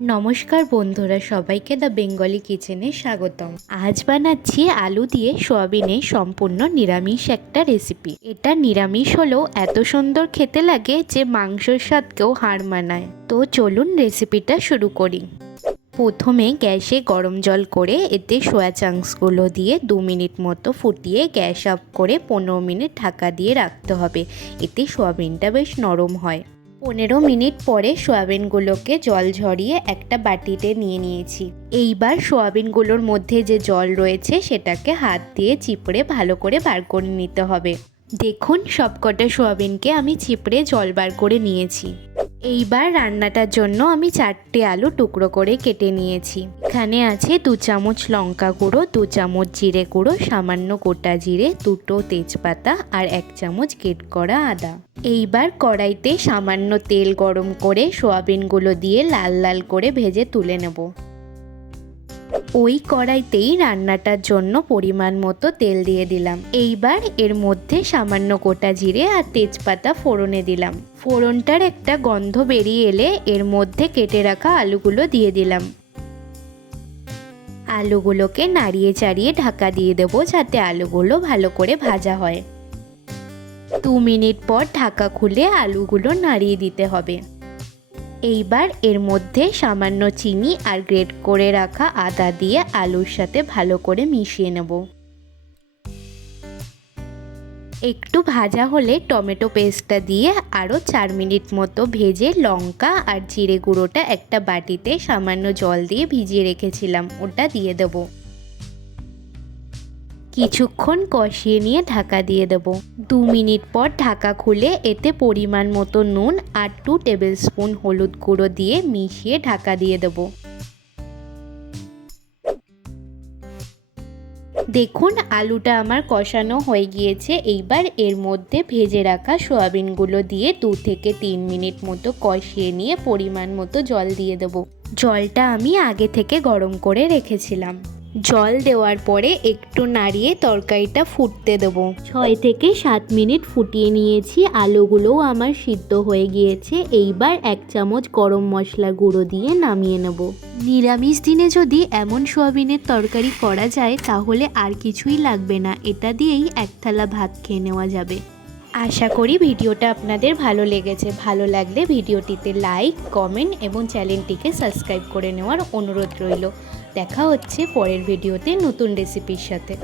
নমস্কার বন্ধুরা, সবাইকে দ্য বেঙ্গলি কিচেনে স্বাগতম। আজ বানাচ্ছি আলু দিয়ে সয়াবিনের সম্পূর্ণ নিরামিষ একটা রেসিপি। এটা নিরামিষ হলেও এত সুন্দর খেতে লাগে যে মাংসের স্বাদকেও হার মানায়। তো চলুন রেসিপিটা শুরু করি। প্রথমে গ্যাসে গরম জল করে এতে সয়া চাংসগুলো দিয়ে 2 মিনিট মতো ফুটিয়ে গ্যাস অফ করে 15 মিনিট ঢাকা দিয়ে রাখতে হবে। এতে সয়াবিনটা বেশ নরম হয়। 15 মিনিট পরে সয়াবিনগুলোকে জল ঝরিয়ে একটা বাটিতে নিয়ে নিয়েছি। এইবার সয়াবিনগুলোর মধ্যে যে জল রয়েছে সেটাকে হাত দিয়ে চিপড়ে ভালো করে বার করে নিতে হবে। দেখুন, সবকটা সয়াবিনকে আমি চিপড়ে জল বার করে নিয়েছি। এইবার রান্নাটার জন্য আমি 4টে আলু টুকরো করে কেটে নিয়েছি। এখানে আছে 2 চামচ লঙ্কা গুঁড়ো, 2 চামচ জিরে গুঁড়ো, সামান্য গোটা জিরে, 2টো তেজপাতা আর 1 চামচ গ্রেট করা আদা। এইবার কড়াইতে সামান্য তেল গরম করে সয়াবিনগুলো দিয়ে লাল লাল করে ভেজে তুলে নেব। ওই কড়াইতেই রান্নাটার জন্য পরিমাণ মতো তেল দিয়ে দিলাম। এইবার এর মধ্যে সামান্য গোটা জিরে আর তেজপাতা ফোড়নে দিলাম। ফোড়নটার একটা গন্ধ বেরিয়ে এলে এর মধ্যে কেটে রাখা আলুগুলো দিয়ে দিলাম। আলুগুলোকে নাড়িয়ে চাড়িয়ে ঢাকা দিয়ে দেবো যাতে আলুগুলো ভালো করে ভাজা হয়। 2 মিনিট পর ঢাকা খুলে আলুগুলো নাড়িয়ে দিতে হবে। এইবার এর মধ্যে সামান্য চিনি আর গ্রেট করে রাখা আদা দিয়ে আলুর সাথে ভালো করে মিশিয়ে নেব। একটু ভাজা হলে টমেটো পেস্টটা দিয়ে আরও 4 মিনিট মতো ভেজে লঙ্কা আর জিরে গুঁড়োটা একটা বাটিতে সামান্য জল দিয়ে ভিজিয়ে রেখেছিলাম ওটা দিয়ে দেবো। কিছুক্ষণ কষিয়ে নিয়ে ঢাকা দিয়ে দেবো। 2 মিনিট পর ঢাকা খুলে এতে পরিমাণ মতো নুন আর 2 টেবিল স্পুন হলুদ গুঁড়ো দিয়ে মিশিয়ে ঢাকা দিয়ে দেবো। দেখুন, আলুটা আমার কষানো হয়ে গিয়েছে। এইবার এর মধ্যে ভেজে রাখা সয়াবিনগুলো দিয়ে 2 থেকে 3 মিনিট মতো কষিয়ে নিয়ে পরিমাণ মতো জল দিয়ে দেবো। জলটা আমি আগে থেকে গরম করে রেখেছিলাম। জল দেওয়ার পরে একটু নাড়িয়ে তরকারিটা ফুটতে দেবো। 6 থেকে 7 মিনিট ফুটিয়ে নিয়েছি। আলুগুলোও আমার সিদ্ধ হয়ে গিয়েছে। এইবার 1 চামচ গরম মশলা গুঁড়ো দিয়ে নামিয়ে নেব। নিরামিষ দিনে যদি এমন সয়াবিনের তরকারি করা যায় তাহলে আর কিছুই লাগবে না। এটা দিয়েই 1 থালা ভাত খেয়ে নেওয়া যাবে। আশা করি ভিডিওটা আপনাদের ভালো লেগেছে। ভালো লাগলে ভিডিওটিতে লাইক, কমেন্ট এবং চ্যানেলটিকে সাবস্ক্রাইব করে নেওয়ার অনুরোধ রইল। দেখা হচ্ছে পরের ভিডিওতে নতুন রেসিপির সাথে।